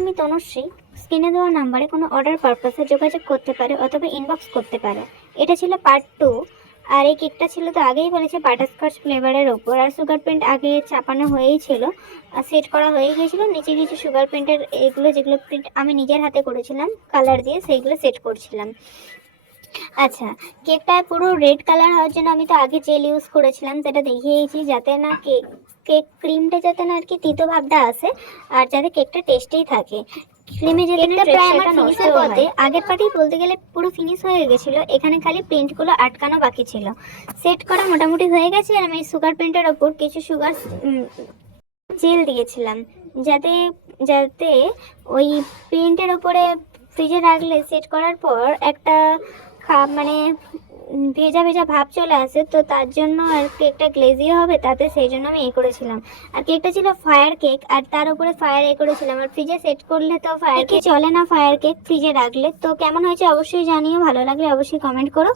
আমি তনুশ্রী, স্ক্রিনে দেওয়া নাম্বারে কোনো অর্ডার পারপাসে যোগাযোগ করতে পারে অথবা ইনবক্স করতে পারে। এটা ছিল পার্ট 2। আর এই কেকটা ছিল তো আগেই বলেছে বাটারস্কচ ফ্লেভারের ওপর, আর সুগার প্রিন্ট আগে চাপানো হয়েই ছিল, আর সেট করা হয়ে গিয়েছিল। নিচে কিছু সুগার প্রিন্টের এগুলো যেগুলো প্রিন্ট আমি নিজের হাতে করেছিলাম কালার দিয়ে, সেইগুলো সেট করছিলাম। আচ্ছা, কেকটা পুরো রেড কালার হওয়ার জন্য আমি তো আগে জেল ইউজ করেছিলাম, সেটা দেখিয়েছি, যাতে না কেক ক্রিমটা যাতে না আর কি তিতো ভাবটা আসে, আর যাতে কেকটা টেস্টেই থাকে। ক্রিমে যে কেকটা প্রায় আমার ফিনিশের পথে, আগের পার্টি বলতে গেলে পুরো ফিনিশ হয়ে গেছিলো, এখানে খালি প্রিন্টগুলো আটকানো বাকি ছিল। সেট করা মোটামুটি হয়ে গেছে, আর আমি সুগার প্রিন্টের ওপর কিছু সুগার জেল দিয়েছিলাম, যাতে যাতে ওই প্রিন্টের ওপরে ফ্রিজে রাখলে সেট করার পর একটা মানে ভেজা ভেজা ভাব চলে আসে, তো তার জন্য আর কেকটা গ্লেজিও হবে তাতে, সেই জন্য আমি করেছিলাম। আর কেকটা ছিল ফায়ার কেক, আর তার উপরে ফায়ার করেছিলাম। আর ফ্রিজে সেট করলে তো ফায়ার কেক চলে না, ফায়ার কেক ফ্রিজে রাখলে। তো কেমন হয়েছে অবশ্যই জানিও, ভালো লাগলে অবশ্যই কমেন্ট করো।